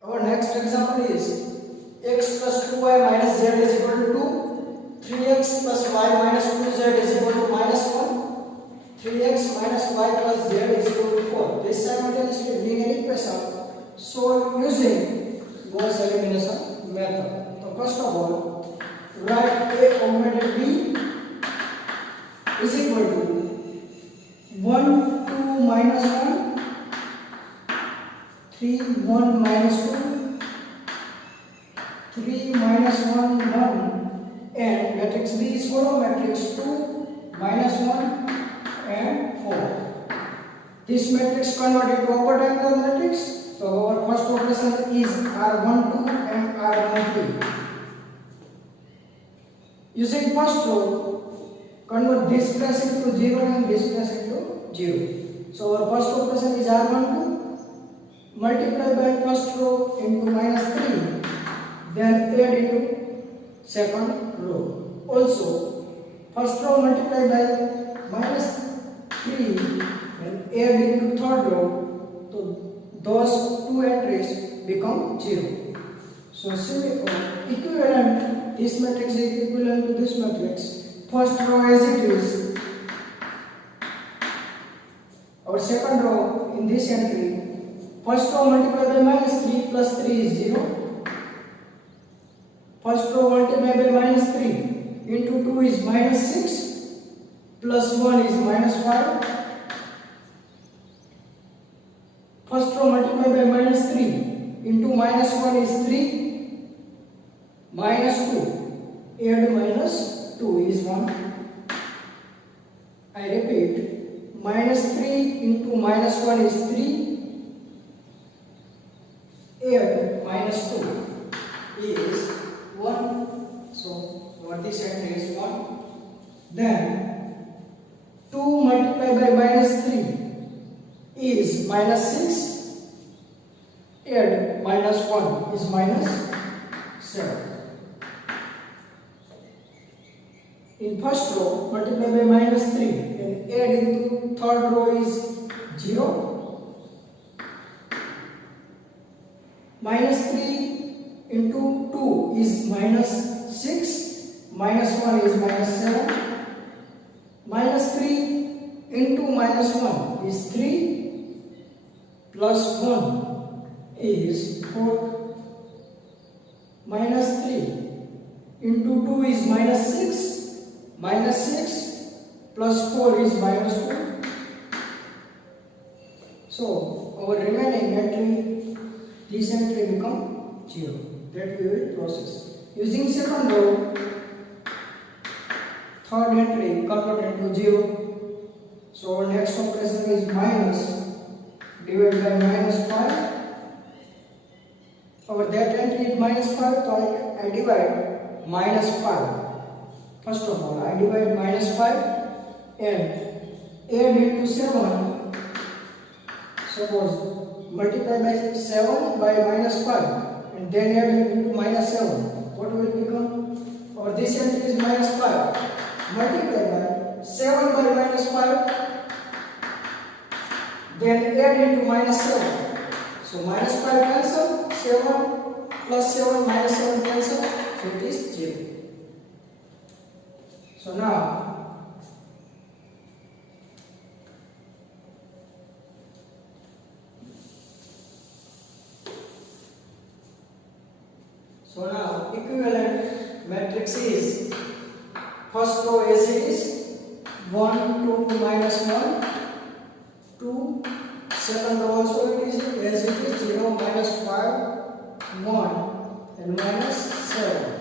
Our next example is x plus 2y minus z is equal to 2, 3x plus y minus 2z is equal to minus 1, 3x minus y plus z is equal to 4. This simultaneously linear equation solved using Gauss elimination method. So first of all, write a augmented b is equal to 1, 2 minus 1, 3, 1 minus 2, 3 minus 1, 1, and matrix B is follow matrix 2, minus 1, and 4. This matrix converted to upper triangular matrix. So our first operation is R12 and R13. Using first row, convert this place into 0 and this place into 0. So our first operation is R12. Multiply by first row into minus 3, then add into second row. Also, first row multiply by minus 3 and add into third row, so those two entries become 0. So equivalent, this matrix is equivalent to this matrix. First row as it is, our second row in this entry. First row multiplied by minus 3 plus 3 is 0. First row multiplied by minus 3 into 2 is minus 6 plus 1 is minus 5. First row multiplied by minus 3 into minus 1 is 3 minus 2. Add minus 2 is 1. I repeat, minus 3 into minus 1 is 3. Add minus 2 is 1. So what this entry is 1. Then 2 multiplied by minus 3 is minus 6. Add minus 1 is minus 7. In first row, multiply by minus 3 and add into third row is 0. Minus 3 into 2 is minus 6, minus 1 is minus 7, minus 3 into minus 1 is 3, plus 1 is 4, minus 3 into 2 is minus 6, minus 6 plus 4 is minus 2. So our remaining entry, this entry become 0. That we will process. Using second row, third entry converted to 0. So our next operation is minus divided by minus 5. Our that entry is minus 5, so I divide minus 5. First of all, I divide minus 5 and add into 7. Suppose multiply by 7 by minus 5 and then add into minus 7. What will become? Or this entry is minus 5. Multiply by 7 by minus 5, then add into minus 7. So minus 5 cancel, 7 plus 7 minus 7 cancel, so it is 0. So now, equivalent matrix is first row as it is 1, 2 minus 1, 2, second row also it is as it is 0, minus 5, 1 and minus 7.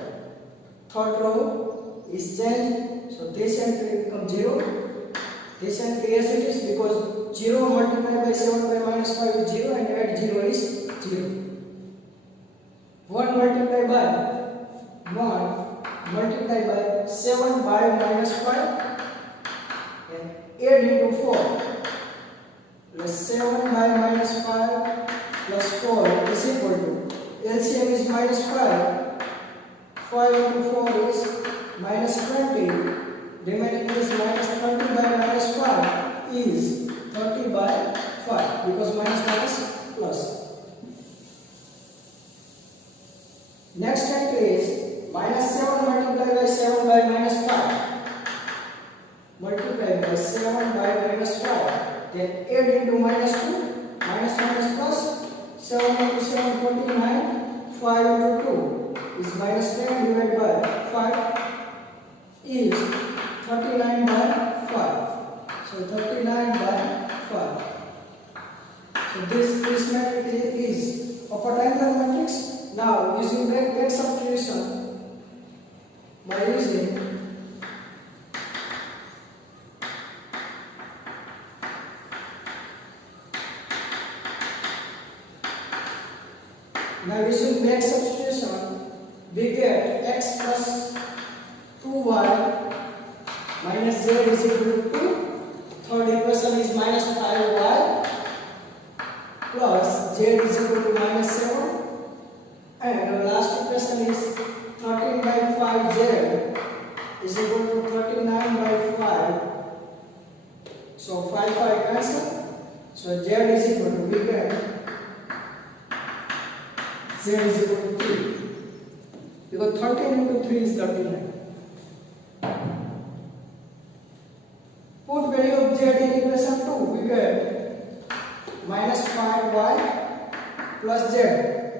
Third row is changed, so this entry becomes 0. This entry as it is because 0 multiplied by 7 by minus 5 is 0 and add 0 is 0. 1 multiplied by 1 multiplied by 7 by minus 5 and add into 4 plus 7 by minus 5 plus 4 is equal to LCM is minus 5. 5 into 4 is minus 20. Remaining is minus 20 by minus 5 is 30 by 5 because minus plus. Next factor is minus 7 multiplied by 7 by minus 5. Multiplied by 7 by minus 5. Then 8 into minus 2. Minus minus plus. 7 into 7, 29. 5 into 2 is minus 10 divided by 5 is 39 by 5. So 39 by 5. So this matrix is upper triangular matrix. Now using back substitution by using back substitution, we get x plus 2y minus z is equal to 2. Third equation is minus 5y plus z is equal to minus 7. And our last equation is 13 by 5z is equal to 39 by 5. So 5 cancel. So z is equal to, we get z is equal to 3. Because 13 into 3 is 39. Put value of z in equation 2. We get minus 5y plus z.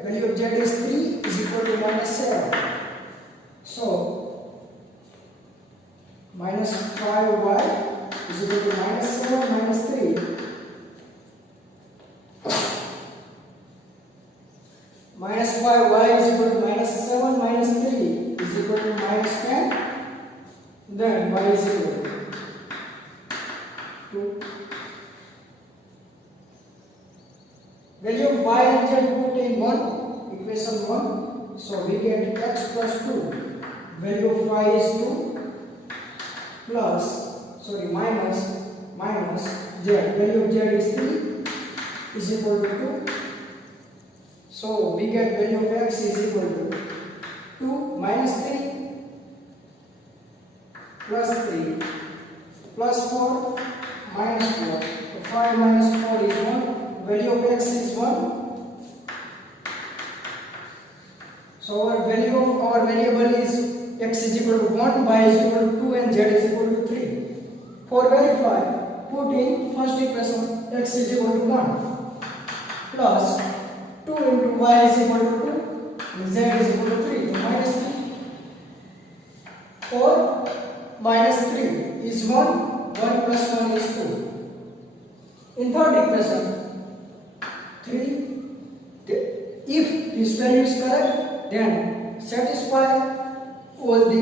Value of z is 3 is equal to minus 7. So minus 5y is equal to minus 7 minus 3. Minus 5y is equal to minus 7 minus 3 is equal to minus 10. Then y is equal to 2. Value of y and z put in 1, equation 1. So we get x plus 2. Value of y is 2 plus, minus z. Value of z is 3 is equal to 2. So we get value of x is equal to 2 minus 3 plus 3 plus 4 minus 4. So 5 minus 4 is 1. Value of x is 1. So our value of our variable is x is equal to 1, y is equal to 2 and z is equal to 3. For verify, put in first equation x is equal to 1 plus 2 into y is equal to 2 and z is equal to 3. So minus 3. 4 minus 3 is 1. 1 plus 1 is 2. In third equation, 3. If this value is correct, then satisfy all the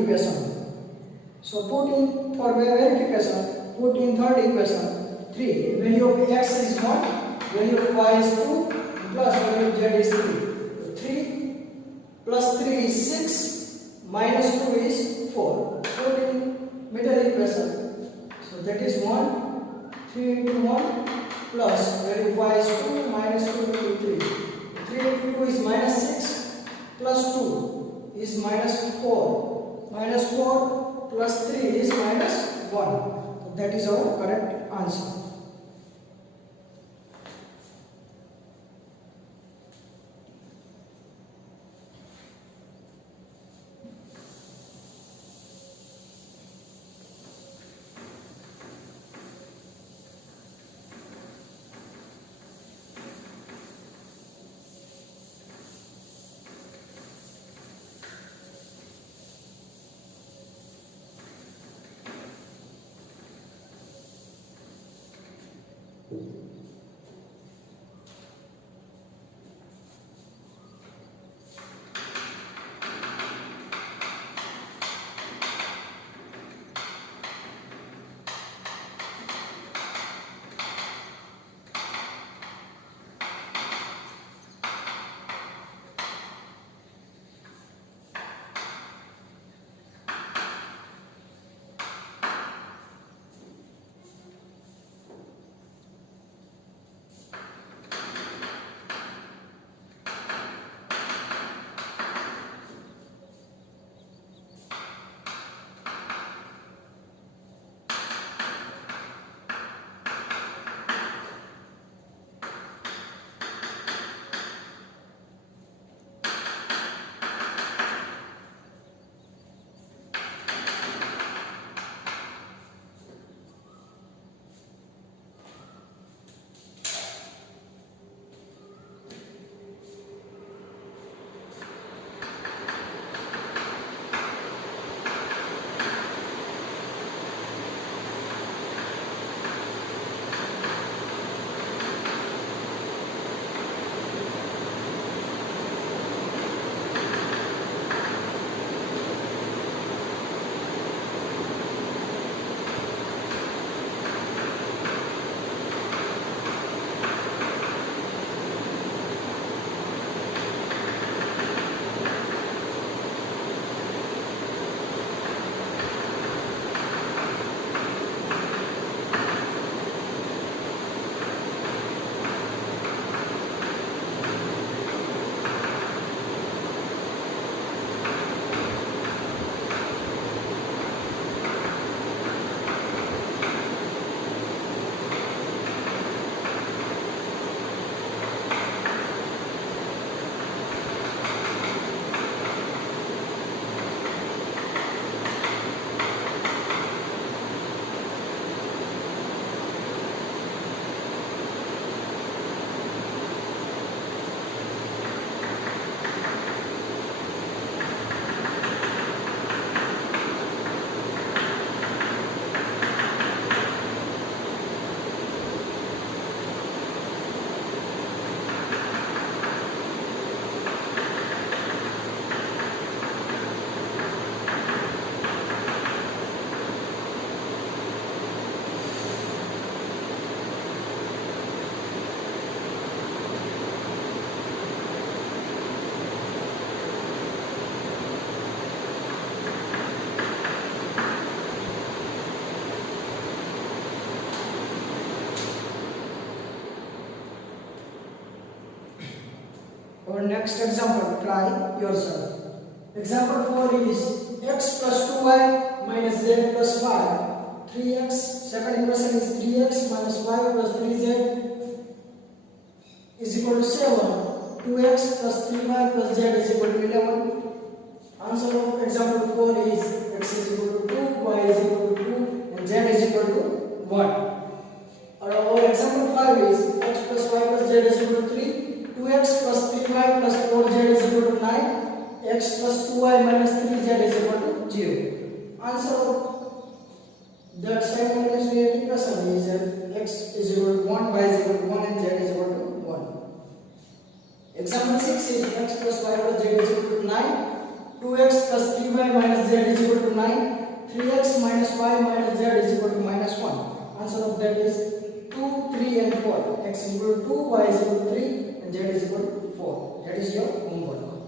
equation. So put in for verification, put in third equation 3. Value of x is 1, value of y is 2, plus value of z is 3. 3 plus 3 is 6, minus 2 is 4. Put in middle equation. So that is 1, 3 into 1 plus value of y is 2, minus 2 into 3. 3 into 2 is minus 6 plus 2 is minus 4. Minus 4 plus 3 is minus 1. So that is our correct answer. Our next example, try yourself. Example 4 is x plus 2y minus z plus 5. 3x, second equation is 3x minus 5 plus 3z is equal to 7. 2x plus 3y plus z is equal to 11. Answer of example 4 is x is equal to 2, y is equal to 2 and z is equal to 1. Our example 5 is x plus y plus z is equal to 3. 2x plus 3y plus 4z is equal to 9. X plus 2y minus 3z is equal to 0. Answer of that simultaneously equation is x is equal to 1, y is equal to 1 and z is equal to 1. Example 6 is x plus y plus z is equal to 9. 2x plus 3y minus z is equal to 9. 3x minus y minus z is equal to minus 1. Answer of that is 2, 3 and 4. X is equal to 2, y is equal to 3 and z is equal to 4. That is your homework.